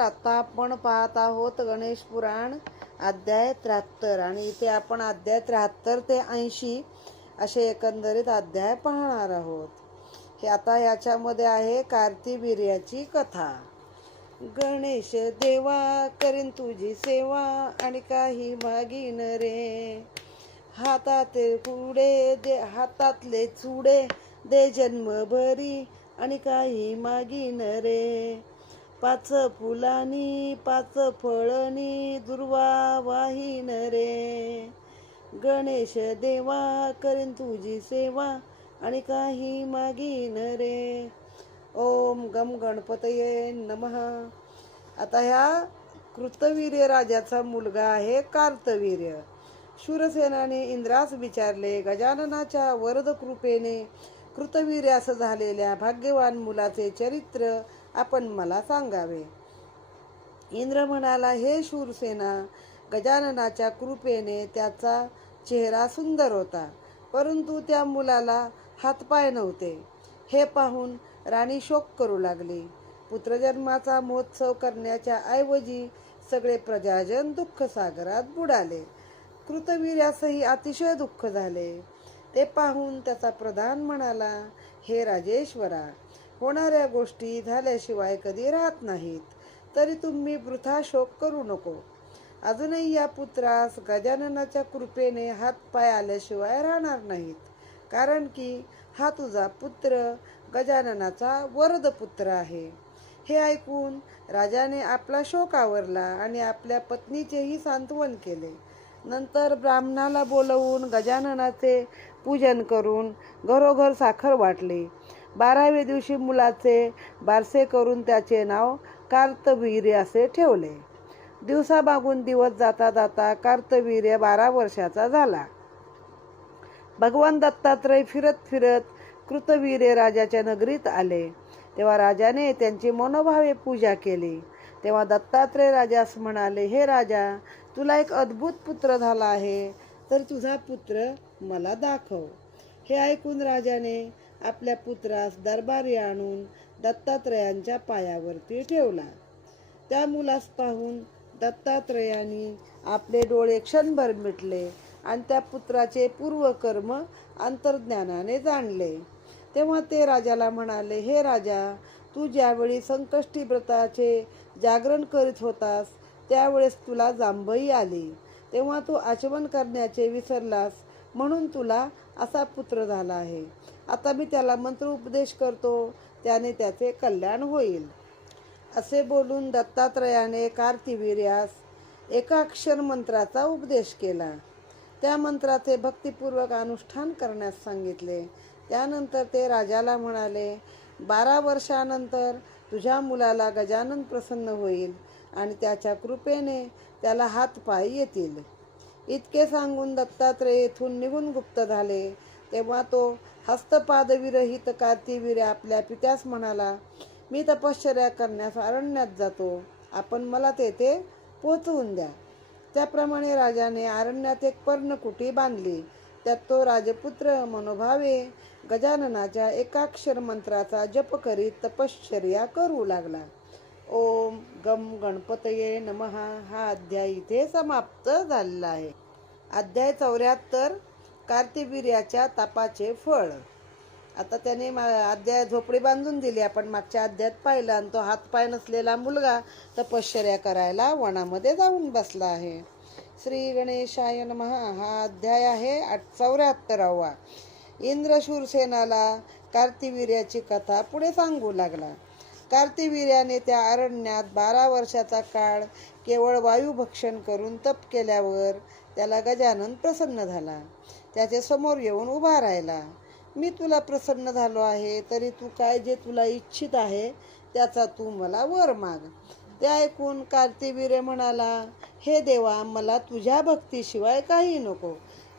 आता आपण पाहत आहोत गणेश पुराण अध्याय 73 आणि इथे आपण अध्याय 73 ते 80 असे एकंदरीत अध्याय पाहणार आहोत. हे आता याच्यामध्ये आहे कार्तिवीर्याची कथा. गणेश देवा करीन तुझी सेवा आणि काही मागीन रे. हातातले चुडे दे जन्मभरी आणि काही मागीन रे. 5 फुलानी 5 फळनी दुर्वा वाहीन रे. गणेश देवा करीन तुझी सेवा आणि काही मागीन रे. ओम गम गणपतये नमः. आता ह्या कृतवीर्य राजाचा मुलगा आहे कार्तवीर्य. शूरसेनाने इंद्रास विचारले, गजाननाच्या वरद कृपेने कृतवीर्यास झालेल्या भाग्यवान मुलाचे चरित्र आपण मला सांगावे. इंद्र म्हणाला, हे शूरसेना, गजाननाच्या कृपेने त्याचा चेहरा सुंदर होता, परंतु त्या मुलाला हातपाय नव्हते. हे पाहून राणी शोक करू लागली. पुत्रजन्माचा महोत्सव करण्याच्या ऐवजी सगळे प्रजाजन दुःख सागरात बुडाले. कृतवीर्यासही अतिशय दुःख झाले. ते पाहून त्याचा प्रधान म्हणाला, हे राजेश्वरा, होणाऱ्या गोष्टी झाल्याशिवाय कधी राहत नाहीत, तरी तुम्ही वृथा शोक करू नको. अजूनही या पुत्रास गजाननाच्या कृपेने हातपाय आल्याशिवाय राहणार नाहीत, कारण की हा तुझा पुत्र गजाननाचा वरद पुत्र आहे. हे ऐकून राजाने आपला शोक आवरला आणि आपल्या पत्नीचेही सांत्वन केले. नंतर ब्राह्मणाला बोलवून गजाननाचे पूजन करून घरोघर साखर वाटली. 12व्या दिवशी मुलाचे बारसे करून त्याचे नाव कार्तवीर्य असे ठेवले. दिवसामागून दिवस जाता जाता कार्तवीर्य 12 वर्षाचा झाला. भगवान दत्तात्रय फिरत फिरत कृतवीर्य राजाच्या नगरीत आले. तेव्हा राजाने त्यांची मनोभावे पूजा केली. तेव्हा दत्तात्रय राजास म्हणाले, हे राजा, तुला एक अद्भुत पुत्र झाला आहे, तर तुझा पुत्र मला दाखव. हे ऐकून राजाने आपल्या पुत्रास दरबारी आणून दत्तात्रयांच्या पायावरती ठेवला. त्या मुलास पाहून दत्तात्रयांनी आपले डोळे क्षणभर मिटले आणि त्या पुत्राचे पूर्वकर्म अंतर्ज्ञानाने जाणले. तेव्हा ते राजाला म्हणाले, हे राजा, तू ज्यावेळी संकष्टी व्रताचे जागरण करीत होतास त्यावेळेस तुला जांभई आली. तेव्हा तू आचमन करण्याचे विसरलास, म्हणून तुला असा पुत्र झाला आहे. आता मी त्याला मंत्र उपदेश करतो, त्याने त्याचे कल्याण होईल. असे बोलून दत्तात्रयाने कार्तिवीर्यास एकाक्षर मंत्राचा उपदेश केला. त्या मंत्राचे भक्तिपूर्वक अनुष्ठान करण्यास सांगितले. त्यानंतर ते राजाला म्हणाले, 12 वर्षानंतर तुझ्या मुलाला गजानन प्रसन्न होईल आणि त्याच्या कृपेने त्याला हातपाय येतील. इतके सांगून दत्तात्रय येथून निघून गुप्त झाले. तेव्हा तो हस्तपादविरहित कार्तिवीर्य आपल्या पित्यास म्हणाला, मी तपश्चर्या करण्यास अरण्यात जातो, आपण मला तेथे पोचवून द्या. त्याप्रमाणे राजाने अरण्यात एक पर्णकुटी बांधली. त्यात तो राजपुत्र मनोभावे गजाननाच्या एकाक्षर मंत्राचा जप करीत तपश्चर्या करू लागला. ओम गम गणपतये नमः. हा अध्याय इथे समाप्त झालेला आहे. अध्याय 74 कार्तिवीर्याच्या तापाचे फळ. आता त्याने अध्याय झोपडी बांधून दिली, आपण मागच्या अध्यायात पाहिलं, आणि तो हातपाय नसलेला मुलगा तपश्चर्या करायला वनामध्ये जाऊन बसला आहे. श्री गणेशाय नमः. हा अध्याय आहे 74वा. इंद्र शूरसेनाला कार्तिवीर्याची कथा पुढे सांगू लागला. कार्तिवीर्याने त्या अरण्यात 12 वर्षाचा काळ केवळ वायुभक्षण करून तप केल्यावर त्याला गजानन प्रसन्न झाला. त्याचे समोर येऊन उभा राहिला. मी तुला प्रसन्न झालो आहे, तरी तू काय जे तुला इच्छित आहे त्याचा तू मला वर माग. ते ऐकून कार्तिवीर्य म्हणाला, हे देवा, मला तुझ्या भक्तीशिवाय काही नको.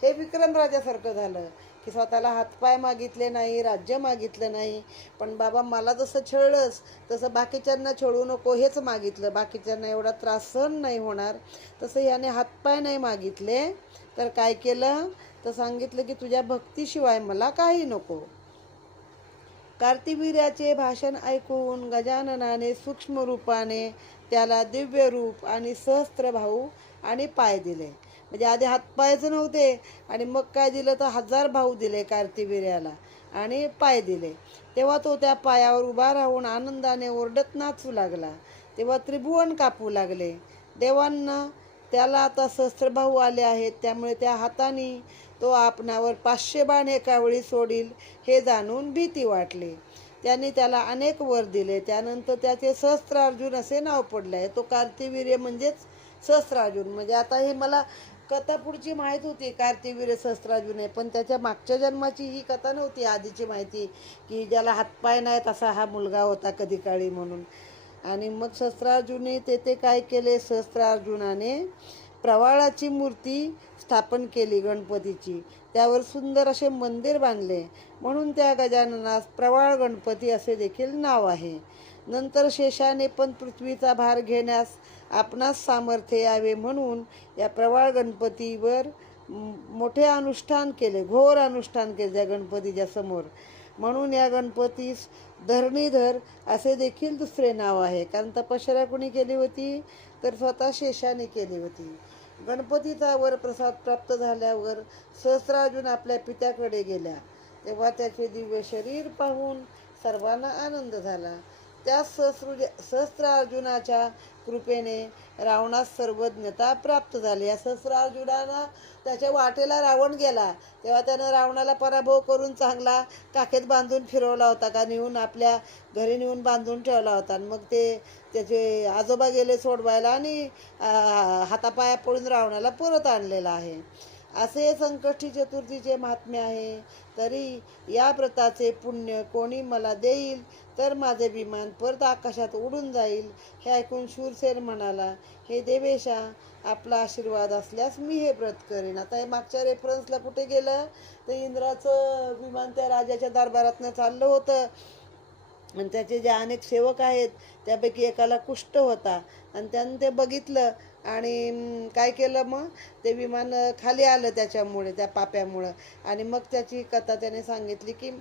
हे विक्रम राजासारखं झालं की स्वतःला हातपाय मागितले नाही, राज्य मागितलं नाही, पण बाबा मला जसं छळलंस तसं बाकीच्यांना छळू नको हेच मागितलं. बाकीच्यांना एवढा त्रास सहन नाही होणार, तसं याने हातपाय नाही मागितले, तर काय केलं तर सांगितलं की तुझ्या भक्तीशिवाय मला काही नको. कार्तिवीर्याचे भाषण ऐकून गजाननाने सूक्ष्म रूपाने त्याला दिव्य रूप आणि सहस्त्र भाऊ आणि पाय दिले. म्हणजे आधी हातपायच नव्हते आणि मग काय दिलं तर 1000 भाऊ दिले कार्तिवीर्याला आणि पाय दिले. तेव्हा तो त्या पायावर उभा राहून आनंदाने ओरडत नाचू लागला. तेव्हा त्रिभुवन कापू लागले. देवांना त्याला आता सहस्त्रभाऊ आले आहेत, त्यामुळे त्या हाताने तो आपणावर 500 बाण एका वेळी सोडील हे जाणून भीती वाटली. त्यांनी त्याला अनेक वर दिले. त्यानंतर त्याचे सहस्त्रार्जुन असे नाव पडले आहे. तो कार्तिवीर्य म्हणजेच सहस्त्रार्जुन. म्हणजे आता हे मला कथा पुढची माहीत होती, कार्तिवीर्य सहस्त्रार्जुन आहे, पण त्याच्या मागच्या जन्माची ही कथा नव्हती. आधीची माहिती की ज्याला हातपाय नाहीत असा हा मुलगा होता कधी काळी म्हणून. आणि मग सहस्त्रार्जुने तेथे काय केले, सहस्त्रार्जुनाने प्रवाळाची मूर्ती स्थापन केली गणपतीची. त्यावर सुंदर असे मंदिर बांधले, म्हणून त्या गजाननास प्रवाळ गणपती असे देखील नाव आहे. नंतर शेषाने पण पृथ्वीचा भार घेण्यास आपणास सामर्थ्य यावे म्हणून या प्रवाळ गणपतीवर मोठे अनुष्ठान केले, घोर अनुष्ठान केले त्या गणपतीच्या समोर. म्हणून या गणपतीस धरणीधर असे देखील दुसरे नाव आहे. कारण तपश्चर्या कोणी केली होती तर स्वतः शेषाने केली होती. गणपतीचा वरप्रसाद प्राप्त झाल्यावर सहस्त्रार्जुन आपल्या पित्याकडे गेल्या. तेव्हा त्याचे दिव्य शरीर पाहून सर्वांना आनंद झाला. त्या सहस्त्रार्जुनाच्या कृपेने रावणास सर्वज्ञता प्राप्त झाली. या सहस्त्रार्जुनाला त्याच्या वाटेला रावण गेला, तेव्हा त्यानं रावणाला पराभव करून चांगला काखेत बांधून फिरवला होता, का नेऊन आपल्या घरी नेऊन बांधून ठेवला होता. आणि मग त्याचे आजोबा गेले सोडवायला आणि हातापाया पडून रावणाला परत आणलेला आहे. असे संकष्टी चतुर्थीचे महात्म्य आहे. तरी या व्रताचे पुण्य कोणी मला देईल तर माझे विमान परत आकाशात उडून जाईल. हे ऐकून शूरसेन म्हणाला, हे देवेशा, आपला आशीर्वाद असल्यास मी हे व्रत करेन. आता हे मागच्या रेफरन्सला कुठे गेलं तर इंद्राचं विमान त्या राजाच्या दरबारातनं चाललं होतं आणि त्याचे जे अनेक सेवक आहेत त्यापैकी एकाला कुष्ठ होता आणि त्यानं ते बघितलं आणि काय केलं, मग ते विमान खाली आलं त्याच्यामुळे, त्या पाप्यामुळं. आणि मग त्याची कथा त्याने सांगितली की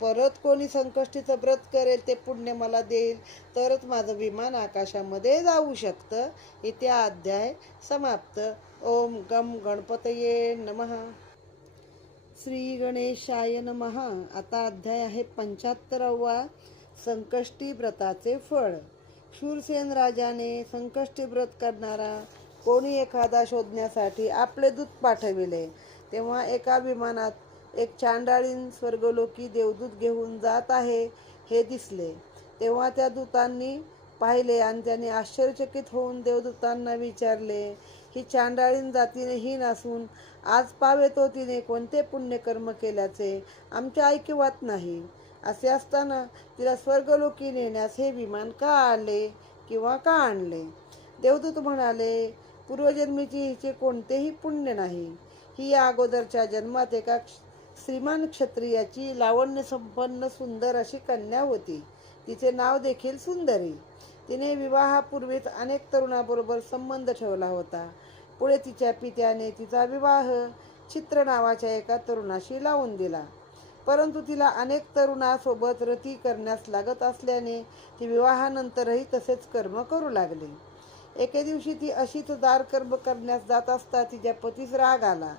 परत कोणी संकष्टीचं व्रत करेल ते पुण्य मला देईल तरच माझं विमान आकाशामध्ये जाऊ शकतं. इथे अध्याय समाप्त. ओम गम गणपतये नमः. श्री गणेशाय नमः. आता अध्याय आहे 75वा, संकष्टी व्रताचे फळ. शूरसेन राजाने संकष्टी व्रत करणारा कोणी एखादा शोधण्यासाठी आपले दूत पाठविले. तेव्हा एका विमानात एक चांडाळीन स्वर्गलोकी देवदूत घेऊन जात आहे हे दिसले. तेव्हा त्या दूतांनी पाहिले आणि त्यांनी आश्चर्यचकित होऊन देवदूतांना विचारले, ही चांडाळीन जातीने हीन असून आज पावेतो तिने कोणते पुण्यकर्म केल्याचे आमच्या ऐकिवात नाही. असे असताना तिला स्वर्गलोकी नेण्यास हे विमान का आले किंवा का आणले? देवदूत म्हणाले, पूर्वजन्मीची हिचे कोणतेही पुण्य नाही. ही या अगोदरच्या जन्मात एका श्रीमान क्षत्रियाची लावण्य संपन्न सुंदर अशी कन्या होती. तिचे नाव देखील सुंदरी. तिने विवाहापूर्वीच अनेक तरुणाबरोबर संबंध ठेवला होता. पुढे तिच्या पित्याने तिचा विवाह चित्र नावाच्या एका तरुणाशी लावून दिला. परंतु तिला अनेक तरुणासोबत रती करण्यास लागत असल्याने ती विवाहानंतरही तसेच कर्म करू लागली. एके दिवशी ती अशीच दारकर्म करण्यास जात असता तिच्या पतीस राग आला.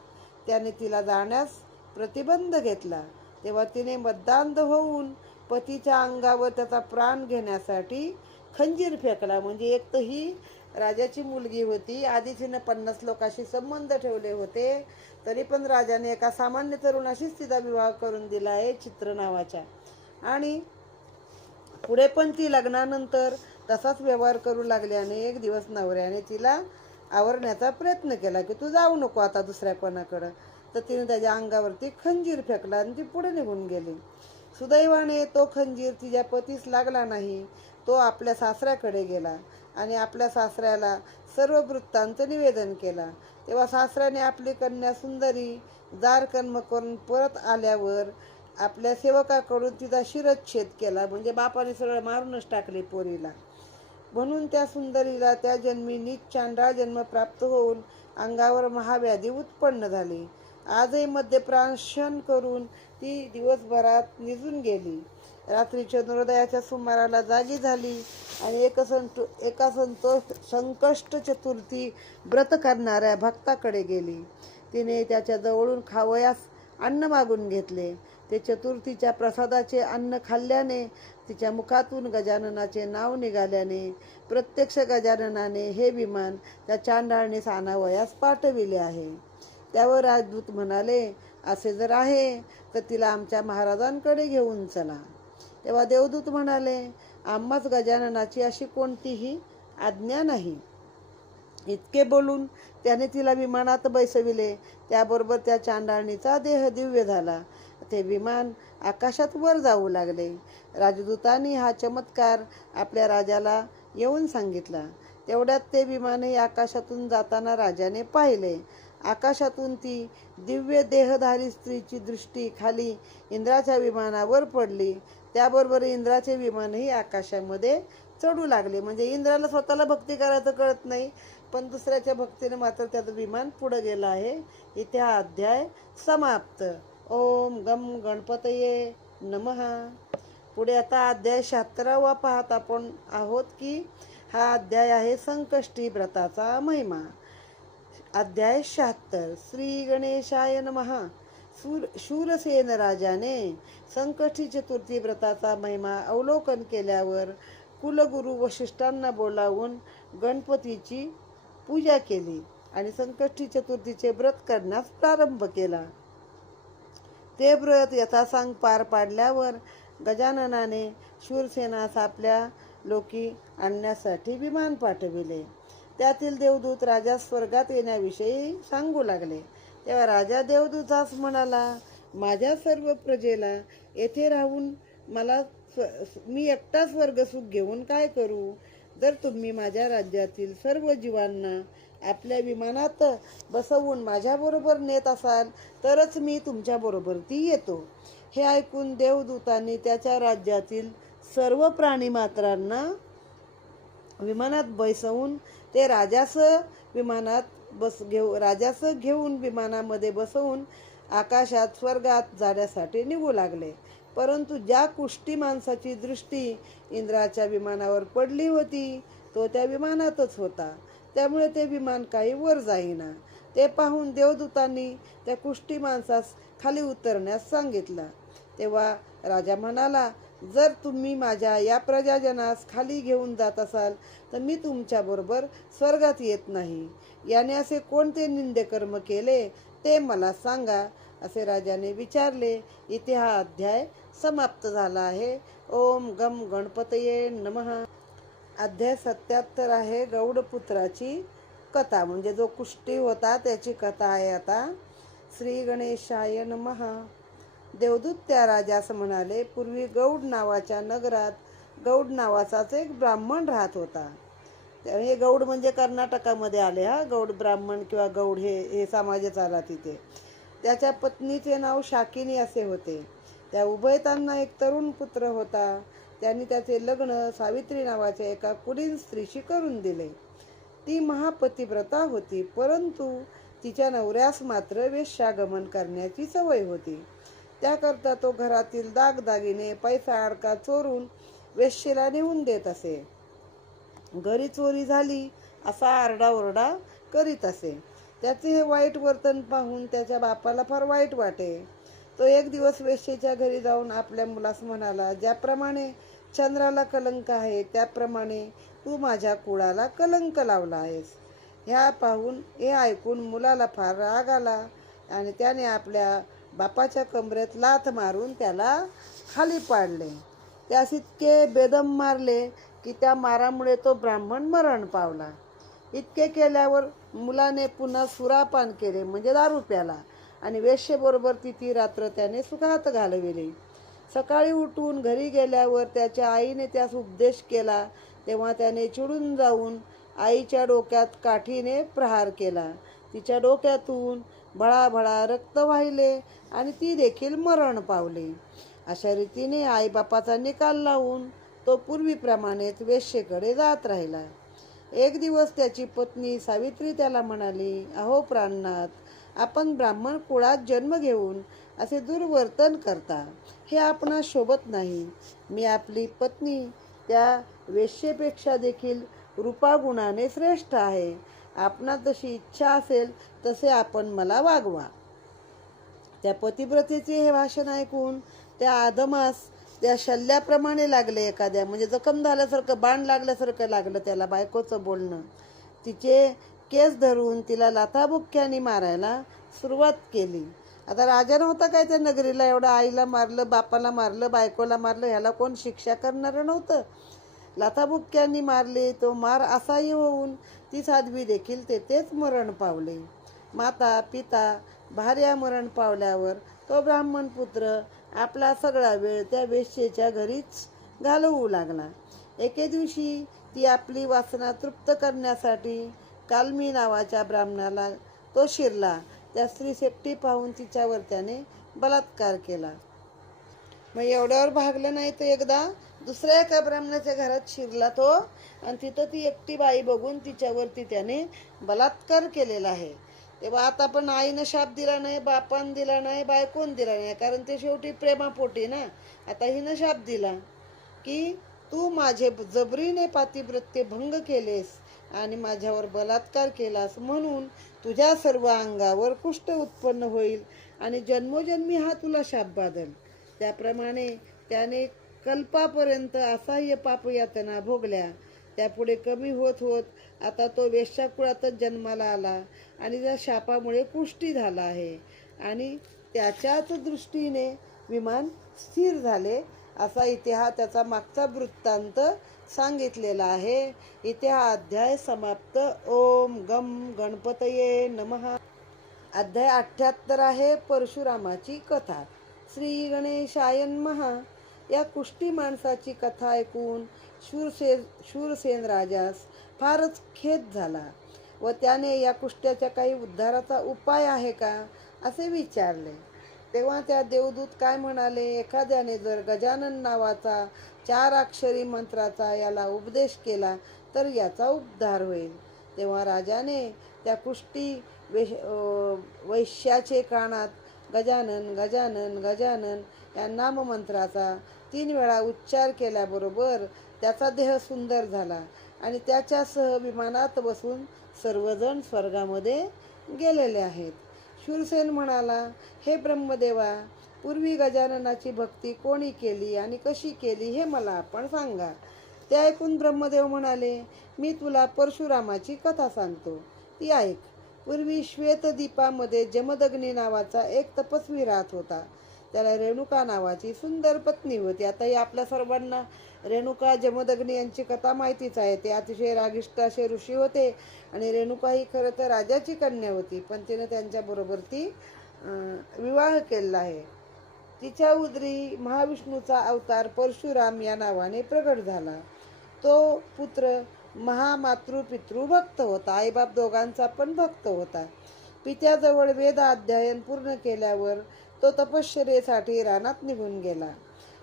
त्याने तिला जाण्यास प्रतिबंध घेतला. तेव्हा तिने मद्दांध होऊन पतीच्या अंगावर त्याचा प्राण घेण्यासाठी खंजीर फेकला. म्हणजे एक तर ही राजाची मुलगी होती, आधी तिने 50 लोकांशी संबंध ठेवले होते, तरी पण राजाने एका सामान्य तरुणाशीच तिचा विवाह करून दिला आहे, चित्र नावाच्या. आणि पुढे पण ती लग्नानंतर तसाच व्यवहार करू लागल्याने एक दिवस नवऱ्याने तिला आवरण्याचा प्रयत्न केला की तू जाऊ नको आता दुसऱ्या कोणाकडं. तर तिने त्याच्या अंगावरती खंजीर फेकला आणि ती पुढे निघून गेली. सुदैवाने तो खंजीर तिच्या पतीस लागला नाही. तो आपल्या सासऱ्याकडे गेला आणि आपल्या सासऱ्याला सर्व वृत्तांत निवेदन केला. तेव्हा सासऱ्याने आपली कन्या सुंदरी दारकर्म करून परत आल्यावर आपल्या सेवकाकडून तिचा शिरच्छेद केला. म्हणजे बापाने सगळं मारूनच टाकले पोरीला. म्हणून त्या सुंदरीला त्या जन्मी नीच चांडाळ जन्म प्राप्त होऊन अंगावर महाव्याधी उत्पन्न झाली. आजही मद्यप्राशन करून ती दिवसभरात निजून गेली. रात्री चंद्रोदयाच्या सुमाराला जागी झाली आणि एका संकष्ट चतुर्थी व्रत करणाऱ्या भक्ताकडे गेली. तिने त्याच्या जवळून खावयास अन्न मागून घेतले. ते चतुर्थीच्या प्रसादाचे अन्न खाल्ल्याने तिच्या मुखातून गजाननाचे नाव निघाल्याने प्रत्यक्ष गजाननाने हे विमान त्या चांडाळणीस आणावयास पाठविले आहे. त्यावर राजदूत म्हणाले, असे जर आहे तर तिला आमच्या महाराजांकडे घेऊन चला. तेव्हा देवदूत म्हणाले, आम्हाच गजाननाची अशी कोणतीही आज्ञा नाही. इतके बोलून त्याने तिला विमानात बैसविले. त्याबरोबर त्या चांडाळणीचा देह दिव्य झाला. ते विमान आकाशात वर जाऊ लागले. राजदूतांनी हा चमत्कार आपल्या राजाला येऊन सांगितला. तेवढ्यात ते विमानही आकाशातून जाताना राजाने पाहिले. आकाशातून ती दिव्य देहधारी स्त्रीची दृष्टी खाली इंद्राच्या विमानावर पडली. त्याबरोबर इंद्राचे विमानही आकाशामध्ये चढू लागले. म्हणजे इंद्राला स्वतःला भक्ती करायचं कळत नाही, पण दुसऱ्याच्या भक्तीने मात्र त्याचं विमान पुढे गेलं आहे. इथे हा अध्याय समाप्त. ओम गम गणपतये नमः. पुढे आता अध्याय 76 पाहत आपण आहोत की हा अध्याय आहे संकष्टी व्रताचा महिमा. अध्याय 76. श्री गणेशाय नमः. शूरसेन राजाने संकष्टी चतुर्थी व्रताचा महिमा अवलोकन केल्यावर कुलगुरू वशिष्ठांना बोलावून गणपतीची पूजा केली आणि संकष्टी चतुर्थीचे व्रत करण्यास प्रारंभ केला. ते व्रत यथासांग पार पाडल्यावर गजाननाने शूरसेनास आपल्या लोकी आणण्यासाठी विमान पाठविले. त्यातील देवदूत राजा स्वर्गात येण्याविषयी सांगू लागले. तेव्हा राजा देवदूतास म्हणाला, माझ्या सर्व प्रजेला येथे राहून मी एकटा स्वर्गसुख घेऊन काय करू? जर तुम्ही माझ्या राज्यातील सर्व जीवांना आपल्या विमानात बसवून माझ्याबरोबर नेत असाल तरच मी तुमच्याबरोबर ती येतो. हे ऐकून देवदूतांनी त्याच्या राज्यातील सर्व प्राणीमात्रांना विमानात बसवून ते राजास घेऊन विमानामध्ये बसवून आकाशात स्वर्गात जाण्यासाठी निघू लागले. परंतु ज्या कुष्टी माणसाची दृष्टी इंद्राच्या विमानावर पडली होती तो त्या विमानातच होता. त्यामुळे ते विमान काही वर जाईना. ते पाहून देवदूतांनी त्या कुष्टी माणसास खाली उतरण्यास सांगितलं. तेव्हा राजा म्हणाला, जर तुम्ही माझ्या या प्रजाजनास खाली घेऊन जात असाल तर मी तुमच्याबरोबर स्वर्गात येत नाही. याने असे कोणते निंद्य कर्म केले ते मला सांगा, असे राजाने विचारले. इथे हा अध्याय समाप्त झाला आहे. ओम गम गणपतये नमः. अध्याय 77 आहे गौडपुत्राची कथा, म्हणजे जो कुष्टी होता त्याची कथा आहे आता. श्री गणेशाय नमः. देवदूत त्या राजास म्हणाले, पूर्वी गौड नावाच्या नगरात गौड नावाचाच एक ब्राह्मण राहत होता. हे गौड म्हणजे कर्नाटकामध्ये आले. गौड ब्राह्मण किंवा गौड हे समाजच आला तिथे. त्याच्या पत्नीचे नाव शाकिनी असे होते. त्या उभयतांना एक तरुण पुत्र होता. त्यांनी त्याचे लग्न सावित्री नावाच्या एका कुलीन स्त्रीशी करून दिले. ती महापतिव्रता होती, परंतु तिच्या नवऱ्यास मात्र वेश्यागमन करण्याची सवय होती. त्याकरता तो घरातील दागदागिने पैसा अडका चोरून वेश्येला नेऊन देत असे. घरी चोरी झाली असा आरडाओरडा करीत असे. त्याचे हे वाईट वर्तन पाहून त्याच्या बापाला फार वाईट वाटे. तो एक दिवस वेश्येच्या घरी जाऊन आपल्या मुलास म्हणाला, ज्याप्रमाणे चंद्राला कलंक आहे त्याप्रमाणे तू माझ्या कुळाला कलंक लावला आहेस. हे ऐकून मुलाला फार राग आला आणि त्याने आपल्या बापाच्या कमरेत लाथ मारून त्याला खाली पाडले. त्यास इतके बेदम मारले की त्या मारामुळे तो ब्राह्मण मरण पावला. इतके केल्यावर मुलाने पुन्हा सुरापान केले, म्हणजे दारू प्याला, आणि वेश्येबरोबर ती रात्र त्याने सुखात घालविली. सकाळी उठून घरी गेल्यावर त्याच्या आईने त्यास उपदेश केला. तेव्हा त्याने चिडून जाऊन आईच्या डोक्यात काठीने प्रहार केला. तिच्या डोक्यातून भळाभळा रक्त वाहिले आणि ती देखील मरण पावली. अशा रीतीने आईबापाचा निकाल लावून तो पूर्वीप्रमाणेच वेश्येकडे जात राहिला. एक दिवस त्याची पत्नी सावित्री त्याला म्हणाली, अहो प्राणनाथ, आपण ब्राह्मण कुळात जन्म घेऊन असे दुर्वर्तन करता, हे आपणास शोभत नाही. मी आपली पत्नी त्या वेश्येपेक्षा देखील रूपागुणाने श्रेष्ठ आहे. आपणास जशी इच्छा असेल तसे आपण मला वागवा. त्या पतिव्रतेचे हे भाषण ऐकून त्या आदमास त्या शल्याप्रमाणे लागले, एखाद्या म्हणजे जखम झाल्यासारखं, बाण लागल्यासारखं लागलं त्याला बायकोचं बोलणं. तिचे केस धरून तिला लाथाबुक्क्यांनी मारायला सुरुवात केली. आता राजा नव्हता काय त्या नगरीला, एवढं आईला मारलं, बापाला मारलं, बायकोला मारलं, ह्याला कोण शिक्षा करणारं नव्हतं. लाथाबुक्क्यांनी मारले. तो मार असाही होऊन ती साध्वी देखील तेथेच मरण पावले. माता पिता भार्या मरण पावल्यावर तो ब्राह्मण पुत्र आपला सगळा वेळ त्या वेश्येच्या घरीच घालवू लागला. एके दिवशी ती आपली वासना तृप्त करण्यासाठी कालमी नावाच्या ब्राह्मणाला तो शिरला. त्या स्त्रीस एकटी पाहून तिच्यावर त्याने बलात्कार केला. मग एवढ्यावर भागलं नाही तर एकदा दुसऱ्या एका ब्राह्मणाच्या घरात शिरला तो, आणि तिथं ती एकटी बाई बघून तिच्यावरती त्याने बलात्कार केलेला आहे. तेव्हा आता पण आईनं शाप दिला नाही, बापानं दिला नाही, बायकोनं दिला नाही, कारण ते शेवटी प्रेमापोटी ना. आता हिनं शाप दिला की तू माझे जबरीने पातिव्रत्य भंग केलेस आणि माझ्यावर बलात्कार केलास, म्हणून तुझ्या सर्व अंगावर कुष्ठ उत्पन्न होईल आणि जन्मोजन्मी हा तुला शाप बाधल. त्याप्रमाणे त्याने कल्पापर्यंत असह्य पापयातना भोगल्या. त्यापुढे कमी होत होत आता तो वेश्याकुळातच जन्माला आला आणि त्या शापामुळे कुष्ठी झाला आहे आणि त्याच्याच दृष्टीने विमान स्थिर झाले, असा इथे हा त्याचा मागचा वृत्तांत सांगितलेला आहे. इथे हा अध्याय समाप्त. ओम गम गणपतये नमः. अध्याय 78 आहे परशुरामाची कथा. श्री गणेशाय नमः. या कुष्टी माणसाची कथा ऐकून शूरसेन राजास फारच खेद झाला व त्याने या कुष्ट्याच्या काही उद्धाराचा उपाय आहे का असे विचारले. तेव्हा त्या देवदूत काय म्हणाले, एखाद्याने जर गजानन नावाचा 4 अक्षरी मंत्राचा याला उपदेश केला तर याचा उद्धार होईल. तेव्हा राजाने त्या कुष्टी वैश्याचे कानात गजानन गजानन गजानन या नाममंत्राचा 3 वेळा उच्चार केल्याबरोबर त्याचा देह सुंदर झाला आणि त्याच्यासह विमानात बसून सर्वजण स्वर्गामध्ये गेलेले आहेत. शूरसेन म्हणाला, हे ब्रह्मदेवा, पूर्वी गजाननाची भक्ती कोणी केली आणि कशी केली हे मला आपण सांगा. ते ऐकून ब्रह्मदेव म्हणाले, मी तुला परशुरामाची कथा सांगतो, ती ऐक. पूर्वी श्वेतदीपामध्ये जमदग्नी नावाचा एक तपस्वी राहत होता. त्याला रेणुका नावाची सुंदर पत्नी होती. आता ही आपल्या सर्वांना रेणुका जमदग्नी यांची कथा माहितीच आहे. ते अतिशय रागिष्ट असे ऋषी होते आणि रेणुका ही खरं तर राजाची कन्या होती, पण तिने त्यांच्याबरोबर ती विवाह केलेला आहे. तिच्या उदरी महाविष्णूचा अवतार परशुराम या नावाने प्रगट झाला. तो पुत्र महामातृपितृ भक्त होता. आईबाप दोघांचा पण भक्त होता. पित्याजवळ वेद अध्ययन पूर्ण केल्यावर तो तपश्चर्येसाठी रानात निघून गेला.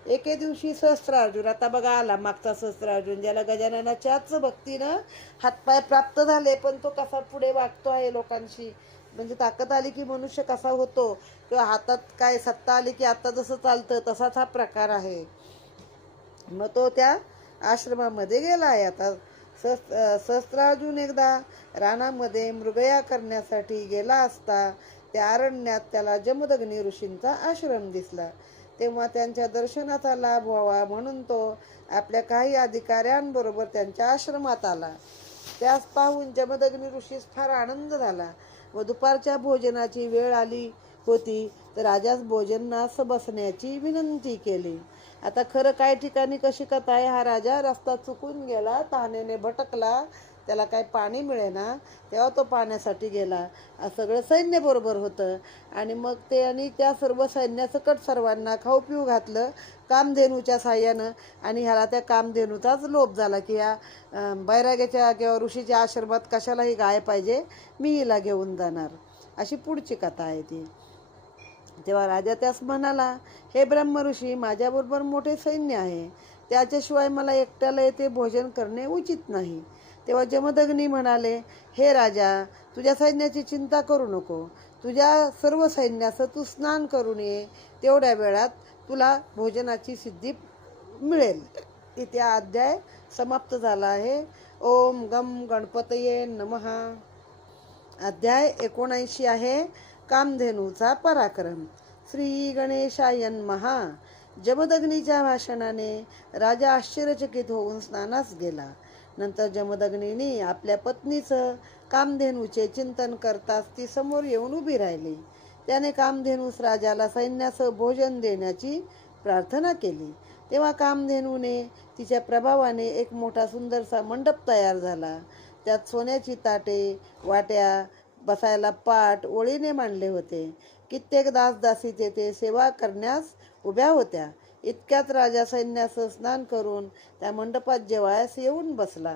एके दिवशी सहस्त्रार्जुन, आता बघा आला मागचा सहस्त्रार्जुन, ज्याला गजाननाच्याच भक्तीनं हातपाय प्राप्त झाले, पण तो कसा पुढे वागतो आहे लोकांशी, म्हणजे ताकद आली की मनुष्य कसा होतो, किंवा हातात काय सत्ता आली की आता जसं चालतं तसाच हा प्रकार आहे. मग तो त्या आश्रमामध्ये गेला आहे. आता सहस्त्रार्जुन एकदा रानामध्ये मृगया करण्यासाठी गेला असता त्या अरण्यात त्याला जमदग्नी ऋषींचा आश्रम दिसला. तेव्हा त्यांच्या दर्शनाचा लाभ व्हावा म्हणून तो आपल्या काही अधिकाऱ्यांबरोबर त्यांच्या आश्रमात आला. त्यास पाहून जमदग्नी ऋषीस फार आनंद झाला व दुपारच्या भोजनाची वेळ आली होती तर राजास भोजनास बसण्याची विनंती केली. आता खरं काय ठिकाणी कशी कथा आहे, हा राजा रस्ता चुकून गेला, तहानेने भटकला, त्याला काय पाणी मिळेना, तेव्हा तो पाण्यासाठी गेला. सगळं सैन्य बरोबर होतं आणि मग ते आणि त्या सर्व सैन्यासकट सर्वांना खाऊ पिऊ घातलं कामधेनूच्या साह्यानं. आणि ह्याला त्या कामधेनूचाच लोभ झाला की या बैराग्याच्या किंवा ऋषीच्या आश्रमात कशालाही गाय पाहिजे, मी हिला घेऊन जाणार. अशी पुढची कथा आहे ती. तेव्हा राजा त्यास म्हणाला, हे ब्रह्मऋषी, माझ्याबरोबर मोठे सैन्य आहे, त्याच्याशिवाय मला एकट्याला येथे भोजन करणे उचित नाही. तेव्हा जमदग्नी म्हणाले, हे राजा, तुझ्या सैन्याची चिंता करू नको. तुझ्या सर्व सैन्याचं तू स्नान करून ये, तेवढ्या वेळात तुला भोजनाची सिद्धी मिळेल. इथे अध्याय समाप्त झाला आहे. ओम गम गणपतये नमः. अध्याय 79 आहे. कामधेनूचा पराक्रम. श्री गणेशाय नमः. जमदग्नीच्या भाषणाने राजा आश्चर्यचकित होऊन स्नानास गेला. नंतर जमदग्नीने आपल्या पत्नीचं कामधेनूचे चिंतन करताच ती समोर येऊन उभी राहिली. त्याने कामधेनूस राजाला सैन्याचं भोजन देण्याची प्रार्थना केली. तेव्हा कामधेनूने तिच्या प्रभावाने एक मोठा सुंदरसा मंडप तयार झाला. त्यात सोन्याची ताटे, वाट्या, बसायला पाट ओळीने मांडले होते. कित्येक दासदासी तेथे सेवा करण्यास उभ्या होत्या. इतक्यात राजा सैन्याचं स्नान करून त्या मंडपात जेवायस येऊन बसला.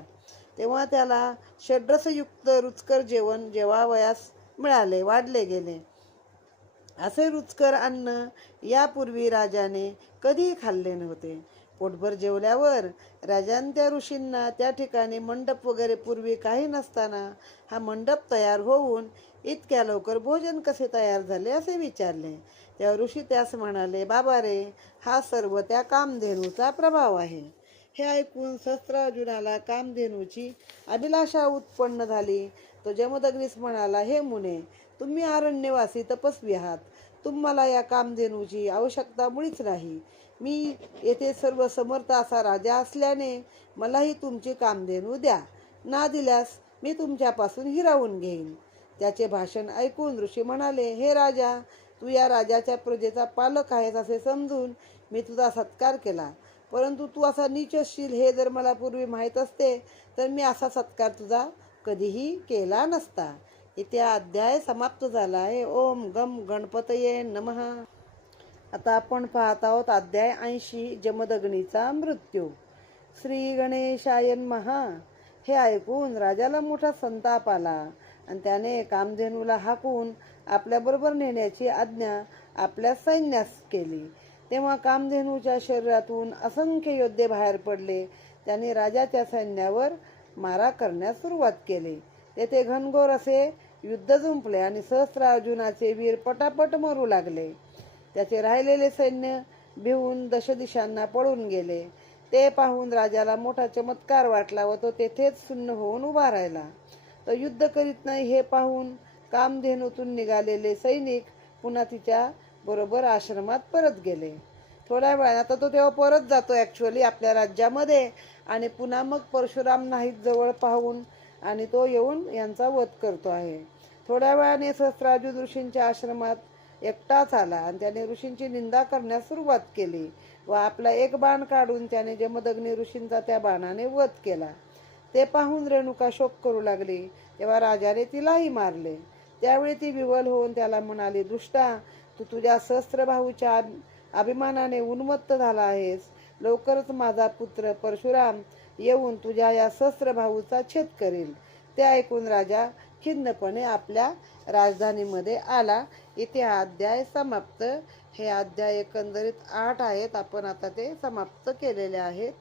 तेव्हा त्याला षड्रसयुक्त रुचकर जेवण जेवावयास मिळाले, वाढले गेले. असे रुचकर अन्न यापूर्वी राजाने कधीही खाल्ले नव्हते. पोटभर जेवल्यावर राजाने त्या ऋषींना त्या ठिकाणी मंडप वगैरे पूर्वी काही नसताना हा मंडप तयार होऊन इतक्या लवकर भोजन कसे तयार झाले असे विचारले. तेव्हा ऋषी त्यास म्हणाले, बाबा रे, हा सर्व त्या कामधेनूचा प्रभाव आहे. हे ऐकून सहस्त्रार्जुनाला कामधेनूची अभिलाषा उत्पन्न झाली. तो जमदग्नीस म्हणाला, हे मुने, तुम्ही अरण्यवासी तपस्वी आहात. तुम्हाला या कामधेनूची आवश्यकता मुळीच नाही. मी येथे सर्व समर्थ असा राजा असल्याने मलाही तुमची कामधेनू द्या. ना दिल्यास मी तुमच्यापासून हिरावून घेईन. त्याचे भाषण ऐकून ऋषी म्हणाले, हे राजा, तू या राजाच्या प्रजेचा पालक आहेस असे समजून मी तुझा सत्कार केला. परंतु तू असा नीच असशील हे जर मला पूर्वी माहीत असते तर मी असा सत्कार तुझा कधीही केला नसता. इथे अध्याय समाप्त झाला आहे. ओम गम गणपतये नमः. आता आपण पाहत आहोत अध्याय 80. जमदग्नीचा मृत्यू. श्री गणेशाय नमः. हे ऐकून राजाला मोठा संताप आला आणि त्याने कामधेनूला हाकून आपल्याबरोबर नेण्याची आज्ञा आपल्या सैन्यास केली. तेव्हा कामधेनूच्या शरीरातून असंख्य योद्धे बाहेर पडले. त्यांनी राजाच्या सैन्यावर मारा करण्यास सुरुवात केली. तेथे घनघोर असे युद्ध जुंपले आणि सहस्त्रार्जुनाचे वीर पटापट मरू लागले. त्याचे राहिलेले सैन्य भिवून दशदिशांना पळून गेले. ते पाहून राजाला मोठा चमत्कार वाटला व तो तेथेच सुन्न होऊन उभा राहिला. तो युद्ध करीत नाही हे पाहून कामधेनूतून निघालेले सैनिक पुन्हा तिच्या बरोबर आश्रमात परत गेले. थोड्या वेळाने आता तो तेव्हा परत जातो ॲक्च्युअली आपल्या राज्यामध्ये आणि पुन्हा मग परशुराम नाहीत जवळ पाहून आणि तो येऊन यांचा वध करतो आहे. थोड्या वेळाने सहस्त्रार्जुन ऋषींच्या आश्रमात एकटाच आला आणि त्याने ऋषींची निंदा करण्यास सुरुवात केली व आपला एक बाण काढून त्याने जमदग्नी ऋषींचा त्या बाणाने वध केला. ते पाहून रेणुका शोक करू लागली. तेव्हा राजाने तिलाही मारले. त्यावेळी ती विवल होऊन त्याला म्हणाली, दुष्टा, तू तुझ्या सहस्त्रबाहूच्या अभिमानाने उन्मत्त झाला आहेस. लवकरच माझा पुत्र परशुराम येऊन तुझ्या या सहस्त्रबाहूचा छेद करेल. ते ऐकून राजा खिन्नपणे आपल्या राजधानीमध्ये आला. इथे हा अध्याय समाप्त. हे अध्याय एकंदरीत 8 आहेत. आपण आता ते समाप्त केलेले आहेत.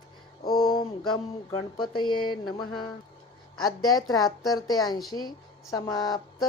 ओम गम गणपतये नमः. अध्याय 73 ते 80 समाप्त.